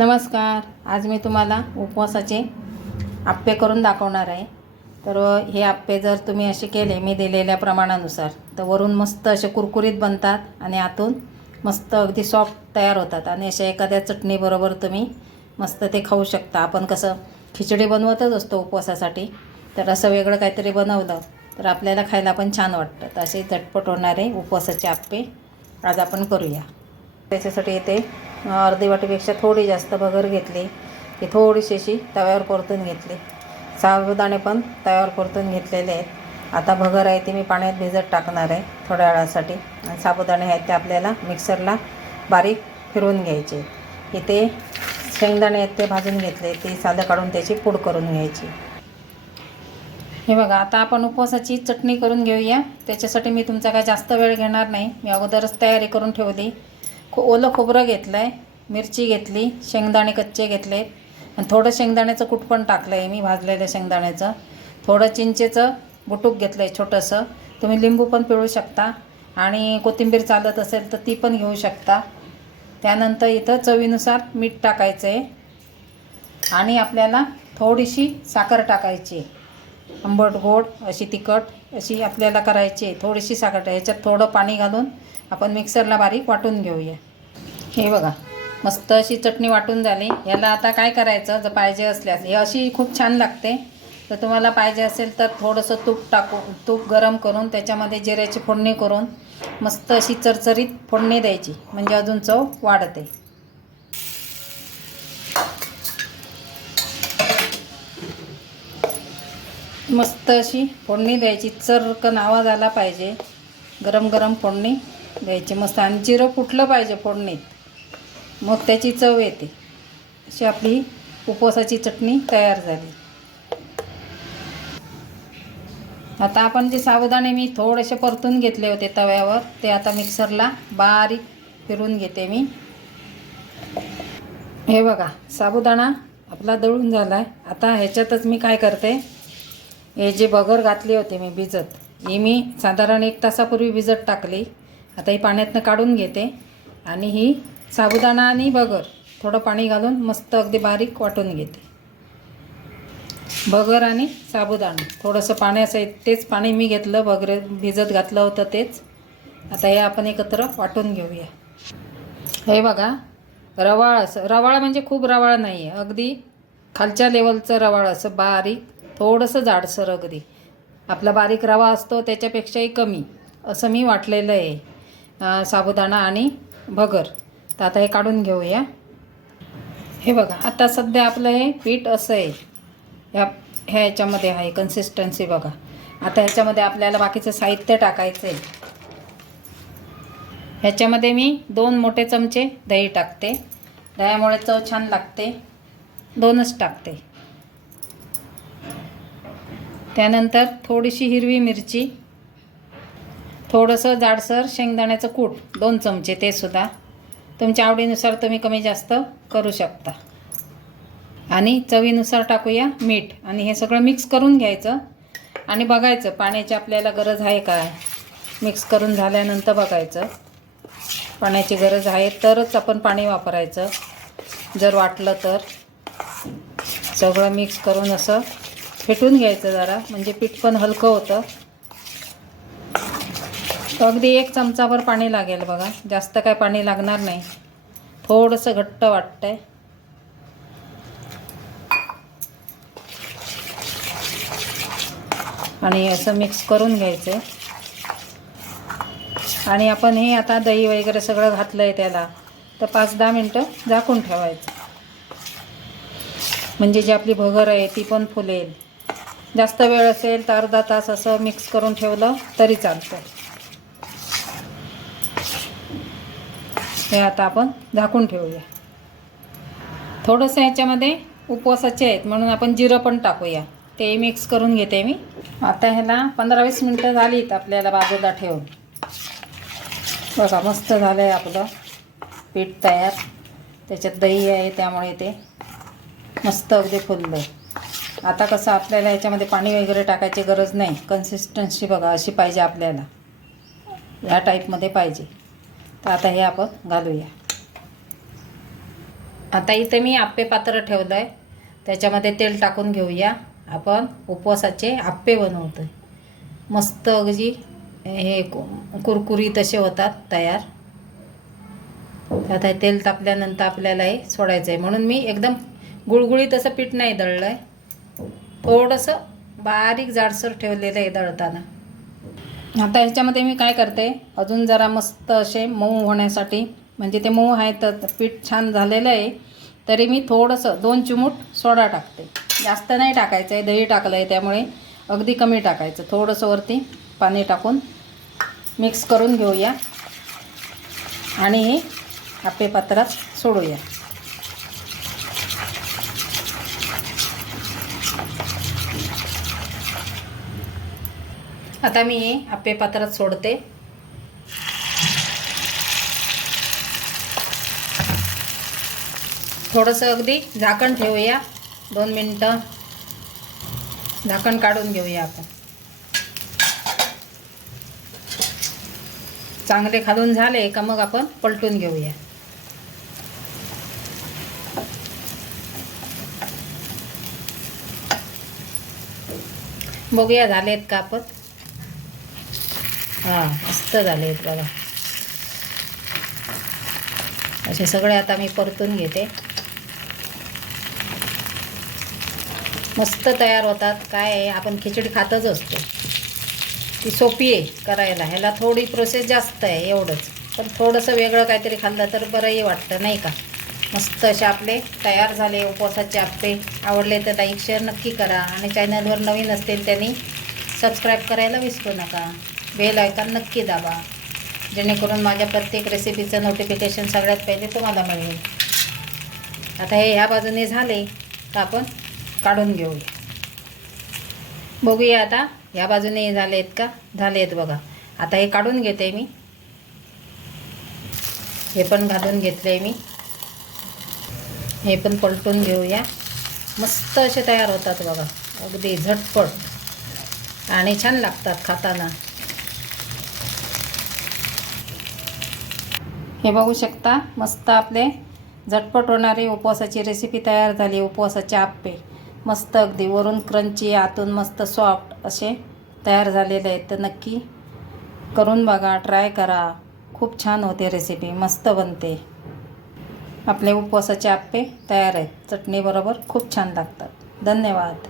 नमस्कार. आज मी तुम्हाला उपवासाचे आप्पे करून दाखवणार आहे. तर हे आप्पे जर तुम्ही असे केले मी दिलेल्या प्रमाणानुसार तर वरून मस्त असे कुरकुरीत बनतात आणि आतून मस्त अगदी सॉफ्ट तयार होतात आणि अशा एखाद्या चटणीबरोबर तुम्ही मस्त ते खाऊ शकता. आपण कसं खिचडी बनवतच असतो उपवासासाठी, तर असं वेगळं काहीतरी बनवलं तर आपल्याला खायला पण छान वाटतं. तर असे झटपट होणारे उपवासाचे आप्पे आज आपण करूया. त्याच्यासाठी इथे अर्धी वाटीपेक्षा थोडी जास्त भगर घेतली, की थोडीशी अशी तव्यावर परतून घेतली. साबुदाणे पण तव्यावर परतून घेतलेले आहेत. आता भगर आहे ती मी पाण्यात भिजत टाकणार आहे थोड्या वेळासाठी, आणि साबुदाणे आहेत ते आपल्याला मिक्सरला बारीक फिरवून घ्यायचे. इथे शेंगदाणे आहेत ते भाजून घेतले, ते सालं काढून त्याची पूड करून घ्यायची. हे बघा, आता आपण उपवासाची चटणी करून घेऊया. त्याच्यासाठी मी तुमचा काय जास्त वेळ घेणार नाही. मी अगोदरच तयारी करून ठेवली. ओलं खोबरं घेतलं आहे, मिरची घेतली, शेंगदाणे कच्चे घेतलेत आणि थोडं शेंगदाण्याचं कूट पण टाकलं आहे मी, भाजलेलं शेंगदाण्याचं. थोडं चिंचेचं बुटूक घेतलं आहे छोटंसं. तुम्ही लिंबू पण पिळू शकता आणि कोथिंबीर चालत असेल तर ती पण घेऊ शकता. त्यानंतर इथं चवीनुसार मीठ टाकायचं आहे आणि आपल्याला थोडीशी साखर टाकायची. आंबट गोड अशी तिखट अशी आपल्याला करायची. थोडीशी साखर, ह्याच्यात थोडं पाणी घालून आपण मिक्सरला बारीक वाटून घेऊया. हे बघा, मस्त अशी चटणी वाटून झाली. याला आता काय करायचं, जर पाहिजे असल्यास हे अशी खूप छान लागते. तर तुम्हाला पाहिजे असेल तर थोडंसं तूप गरम करून त्याच्यामध्ये जिऱ्याची फोडणी करून मस्त अशी चरचरीत फोडणी द्यायची, म्हणजे अजून चव वाढते. मस्त अशी फोडणी द्यायची, चरकन आवाज आला पाहिजे. गरम गरम फोडणी द्यायची मस्त, आणि जिरं फुटलं पाहिजे फोडणीत, मग त्याची चव येते. अशी आपली उपवासाची चटणी तयार झाली. आता आपण जे साबुदाणे मी थोडेसे परतून घेतले होते तव्यावर, ते आता मिक्सरला बारीक फिरून घेते मी. हे बघा, साबुदाणा आपला दळून झाला आहे. आता ह्याच्यातच मी काय करते, हे जे भगर घातली होती मी भिजत, ही मी साधारण 1 तासापूर्वी भिजत टाकली. आता ही पाण्यातनं काढून घेते आणि ही साबुदाणा आणि भगर थोडं पाणी घालून मस्त अगदी बारीक वाटून घेते. भगर आणि साबुदाणा थोडंसं पाण्याचं, तेच पाणी मी घेतलं, भगर भिजत घातलं होतं तेच. आता हे आपण एकत्र वाटून घेऊया. हे बघा, रवाळ म्हणजे खूप रवाळ नाही आहे, अगदी खालच्या लेवलचं रवाळ, असं बारीक थोडंसं जाडसर, अगदी आपला बारीक रवा असतो त्याच्यापेक्षाही कमी असं मी वाटलेलं आहे साबुदाणा आणि भगर. तर आता हे काढून घेऊया. हे बघा, आता सध्या आपलं हे पीठ असं आहे, ह्याच्यामध्ये आहे कन्सिस्टन्सी बघा. आता ह्याच्यामध्ये आपल्याला बाकीचं साहित्य टाकायचं आहे. ह्याच्यामध्ये मी 2 मोठे चमचे दही टाकते. दह्यामुळे चव छान लागते, 2च टाकते. त्यानंतर थोडीशी हिरवी मिरची, थोडंसं जाडसर शेंगदाण्याचं कूट 2 चमचे, ते सुद्धा तुमच्या आवडीनुसार तुम्ही कमी जास्त करू शकता. आणि चवीनुसार टाकूया मीठ, आणि हे सगळं मिक्स करून घ्यायचं आणि बघायचं पाण्याची आपल्याला गरज आहे काय. मिक्स करून झाल्यानंतर बघायचं पाण्याची गरज आहे तरच आपण पाणी वापरायचं. जर वाटलं तर सगळं मिक्स करून असं फेटून घ्यायचं जरा, म्हणजे पीठ पण हलकं होतं. अगदी 1 चमचाभर पाणी लागेल बघा, जास्त काय पाणी लागणार नाही. थोडंसं घट्ट वाटतंय. आणि असं मिक्स करून घ्यायचं. आणि आपण हे आता दही वगैरे सगळं घातलं आहे त्याला, तर 5-10 मिनटं झाकून ठेवायचं, म्हणजे जी आपली भगर आहे ती पण फुलेल. जास्त वेळ असेल तर अर्धा तास असं मिक्स करून ठेवलं तरी चालतं. हे आता आपण झाकून ठेवूया. थोडंसं ह्याच्यामध्ये उपवासाचे आहेत म्हणून आपण जिरं पण टाकूया, ते मिक्स करून घेते मी. आता ह्याला 15-20 मिनटं झालीत आपल्याला बाजूला ठेवून. बघा, मस्त झालं आहे आपलं पीठ तयार. त्याच्यात दही आहे त्यामुळे ते मस्त अगदी फुललं आहे. आता कसं आपल्याला ह्याच्यामध्ये पाणी वगैरे टाकायची गरज नाही. कन्सिस्टन्सी बघा अशी पाहिजे आपल्याला, ह्या टाईपमध्ये पाहिजे. तर आता हे आपण घालूया. आता इथे मी आप्पे पात्र ठेवलं आहे, त्याच्यामध्ये तेल टाकून घेऊया. आपण उपवासाचे आप्पे बनवतो. मस्त अगदी हे कुरकुरीत असे होतात तयार. आता हे तेल तापल्यानंतर आपल्याला हे सोडायचं आहे, म्हणून मी एकदम गुळगुळीत असं पीठ नाही दळलं आहे, थोडंसं बारीक जाडसर ठेवलेलं आहे दळताना. आता ह्याच्यामध्ये मी काय करते, अजून जरा मस्त असे मऊ होण्यासाठी, म्हणजे ते मऊ आहे तर पीठ छान झालेलं आहे, तरी मी थोडंसं 2 चिमूट सोडा टाकते. जास्त नाही टाकायचं आहे, दही टाकलं आहे त्यामुळे अगदी कमी टाकायचं. थोडंसं वरती पाणी टाकून मिक्स करून घेऊया आणि हे आप्पे पात्रात सोडूया. आता मी हे आप्पे पात्रात सोडते. थोडंसं अगदी झाकण ठेवूया, 2 मिनटं झाकण काढून घेऊया आपण. चांगले खालून झाले का मग आपण पलटून घेऊया. बघूया झालेत का आपण. हां, मस्त झाले आहेत बघा. असे सगळे आता मी परतून घेते. मस्त तयार होतात. काय आहे, आपण खिचडी खातच असतो, ती सोपी आहे करायला. ह्याला थोडी प्रोसेस जास्त आहे एवढंच, पण थोडंसं वेगळं काहीतरी खाल्लं तर बरंही वाटतं नाही का. मस्त असे आपले तयार झाले उपवासाचे आप्पे. आवडले तर लाईक शेअर नक्की करा आणि चॅनलवर नवीन असतील त्यांनी सबस्क्राईब करायला विसरू नका. बेल आयकॉन नक्की दाबा, जेणेकरून माझ्या प्रत्येक रेसिपीचं नोटिफिकेशन सगळ्यात पहिले तुम्हाला मिळेल. आता हे ह्या बाजूने झाले तर आपण काढून घेऊया. बघूया आता ह्या बाजूने झाले आहेत का. झाले आहेत बघा. आता हे काढून घेते मी. हे पण घालून घेतलं आहे मी. हे पण पलटून घेऊया. मस्त असे तयार होतात बघा, अगदी झटपट आणि छान लागतात खाताना. हे बघू शकता, मस्त आपले झटपट होणारी उपवासाची रेसिपी तयार झाली. उपवासाचे आप्पे मस्त अगदी वरून क्रंची, आतून मस्त सॉफ्ट असे तयार झालेले आहेत. तर नक्की करून बघा, ट्राय करा. खूप छान होते रेसिपी, मस्त बनते. आपले उपवासाचे आप्पे तयार आहेत. चटणीबरोबर खूप छान लागतात. धन्यवाद.